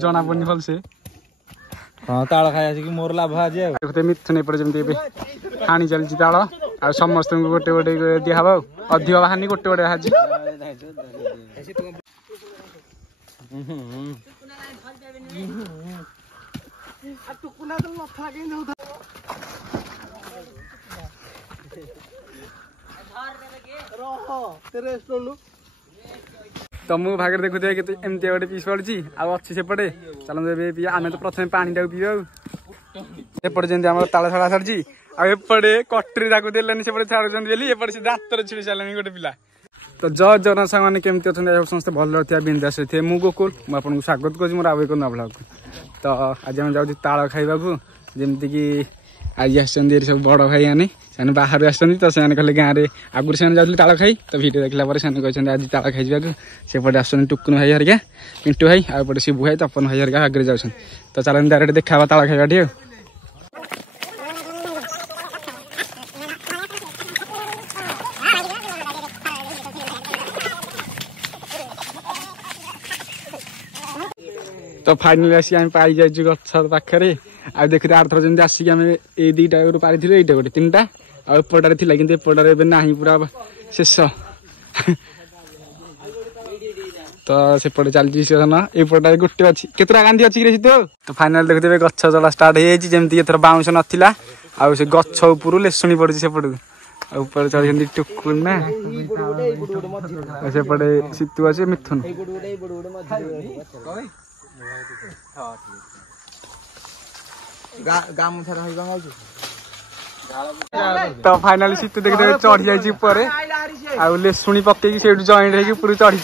जना पड़नी भल से हाँ ताल खाई कि मोर लाभ आज मिथुन एपटे जमी हाणी चलती ताल आ समस्त गोटे गोटे दिहब अधिक बाहानी गोटे गोटे बाहर तो मुझे भाग देखु एमती गोटे पीस पड़ी अच्छी सेपटे चलते आम तो प्रथम पानी टाक पीवा एपटे जमी आम ताल छड़ा सारी आएपटे कटरी ताक देलानी सेपटे छाड़ुंट बोली एपटे से दातर छिड़ी सारे गोटे पिला तो जय जगन्नाथ साग मैंने केमती अच्छा समस्त भल रही बिंदास रही मु गोकुल मुझे स्वागत करुँ मोर आउ एक नवा ब्लॉग तो आज आम जाऊँ ताल खाइबा जमीक आज आसछन्ति सब बड़ भाई आने से बाहर आसछन्ति तो से कहले गाँव में आगुरी से जाऊँ ताल खाई तो भिडियो देखला से कहते आज ताल खाई जावाक सेपटे आसछन्ति टुकुन भाई हरिका पिंटू भाई आउपटे शिबू भाई तपन भाई हरिका आगे जाऊँ तो चल डायरेक्ट देखा ताल खाइबा तो फाइनाली आसी आम पाई जाइए गछ पाखे आ देखते आर थर जमी आसिक आम ये दुईटा पारी ये गोटे तीन टा आउपटारे थी कि एपटारे ना पूरा शेष तो सेपटे चलती सीजन एपटारे गोटे अच्छी केतटा गांधी अच्छी तो फाइनाल देखते गछ चला स्टार्ट होमती एथर बाउंश नाला आउ से गछ उपरू लेसुणी पड़ी सेपट ऊपर चढ़ी टुकुन ना सेपटे सीतु अच्छे मिथुन तो फाइनाली शीत देखते चढ़ी जाइए आउ लेसुणी पकई से जॉइंट हो पूरी चढ़ी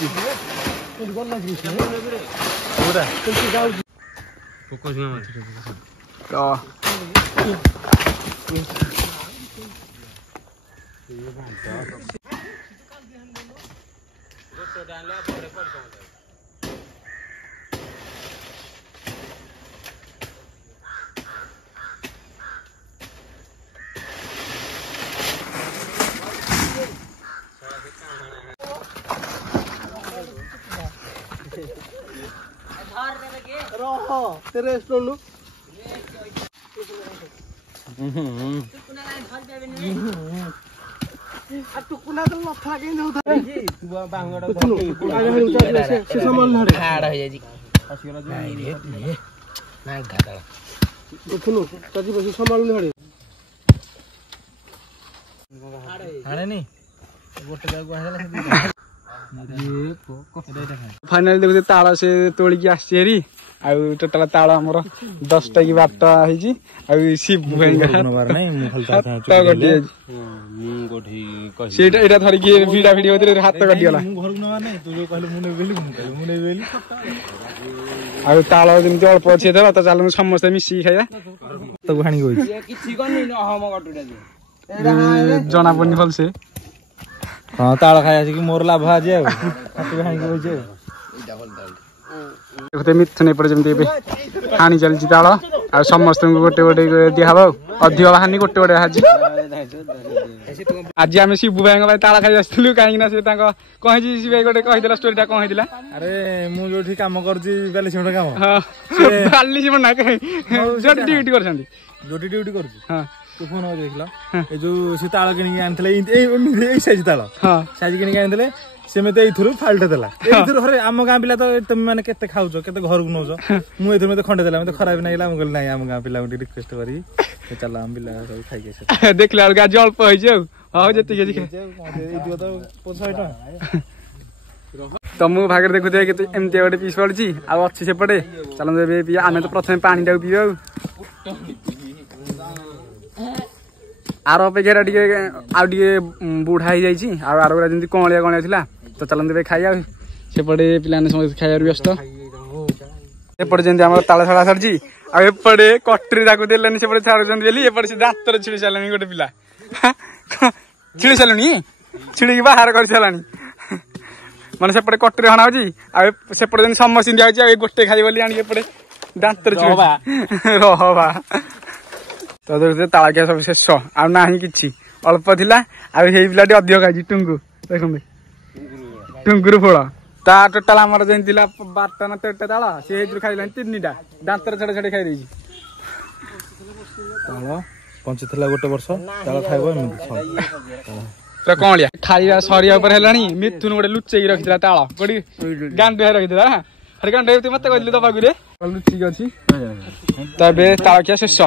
फाइनाली देखते ताल से तोलिकी आसरी आउ टोटाल ताल आमर 10टा कि 12टा शिबू भाई धरिकी भिड़ा भिड़ी होते हाथ कटिगला आउ ताल जमी अल्प अच्छे तो चल समस्त मिसिकी खाइबा जना पड़नी भल से हाँ ताल खाई कि मोर लाभ आज देखते मिथुन एपटे जमी हाणी चलती ताल आ समस्त गोटे गोटे दिहब अधिक बाहानी गोटे गोटे बाहर आज आम शिबू भाई ताल खाई आसलु कहीं कही शिव भाई गोटे कहीदेला स्टोरीटा कौन होता अरे मुझे काम कर ड्यूटी कर ड्यूटी कर फोन देखला जो से ताल किणी आनी साइज ताल साइज किणी आनी से मत ये फाल्टे देला हरे आम गाँ पिला तो तुम मैंने केते खाऊच केते घर को नौच मुझे मत खंडे देला मत खराब नहीं लगा ना आम गाँ पिला रिक्वेस्ट करी चल आम पिला सब खाई देखला आज अल्प तो मुझे भाग देखु एमती गोटे पीस पड़ी अच्छी सेपटे चलते आम तो प्रथम पानी टाक पीवा आर अपेक्षा टे बुढ़ा हो जाए आर गुरा जमी कलिया कलिया तो चलते खाई सेपटे पिलाने समस्त खाइबार व्यस्त एपटे जमी आम ताल छड़ा सारी आएपटे कटरी ताक देलानी सेपटे छाड़ुंट बोली एपटे से दातर छिड़ी सारे गोटे पिला छिड़ी सारे छिड़ी बाहर कर सारानी मैंने सेपटे कटरी हणा हो सेपटे जमी समस्त दिया गोटे खाई बोली आनी एपटे दातर रहा तो देखते तालकिया सब शेष आना कि अल्प थिला पिला अधिक खाई टुंगु देखते टुंगुर फल ତା ଟୋଟାଲ ଆମର ଯେମିତି ଥିଲା 12ଟା ନା 13ଟା ତାଳ ସେ ହେଇଥିରୁ ଖାଇଲାଣି 3ଟା ଦାନ୍ତରେ ଛାଡି ଛାଡି ଖାଇ ଦେଇଛି। ତାଳ ପଞ୍ଚିଥିଲା ଗୋଟେ ବର୍ଷ ତାଳ ଖାଇବ ଏମିତି କଅଁଳିଆ ଖାଇବା ସରିବା ଉପରେ ହେଲାଣି। ମିଥୁନ ଗୋଟେ ଲୁଚେଇକି ରଖିଥିଲା ତାଳ କୋଉଠି ଗାଣ୍ଡୁ ରଖିଥିଲା ଗାଣ୍ଡୁ ମତେ କହିଥିଲି ଦବାକୁ ରେ ଠିକ ଅଛି। ତ ଏବେ ତାଳ ଖିଆ ଶେଷ।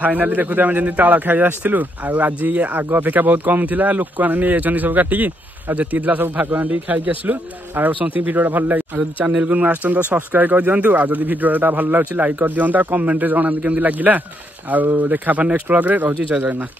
ଫାଇନାଲି ଦେଖୁଛୁ ଆମେ ଯେମିତି ତାଳ ଖାଇ ଆସିଥିଲୁ ଆଉ ଆଜି ଆଗ ଅପେକ୍ଷା ବହୁତ କମ ଥିଲା ଲୋକମାନେ ନେଇଯାଇଛନ୍ତି ସବୁ କାଟିକି ଆଉ ଯେତିକି ଥିଲା ସବୁ ଭାଗ ଆଣିକି ଖାଇକି ଆସିଲୁ। ଆଉ ସମସ୍ତଙ୍କୁ ଭିଡ଼ିଓଟା ଭଲ ଲାଗେ ଆଉ ଯଦି ଚ୍ୟାନେଲକୁ ନୂଆ ଆସୁଛନ୍ତି ତ ସବସ୍କ୍ରାଇବ କରିଦିଅନ୍ତୁ ଆଉ ଯଦି ଭିଡ଼ିଓଟା ଭଲ ଲାଗୁଛି ଲାଇକ୍ କରିଦିଅନ୍ତୁ ଆଉ କମେଣ୍ଟରେ ଜଣାନ୍ତୁ କେମିତି ଲାଗିଲା ଆଉ ଦେଖା ନେକ୍ସଟ ବ୍ଲଗରେ ରହୁଛି। ଜୟ ଜଗନ୍ନାଥ।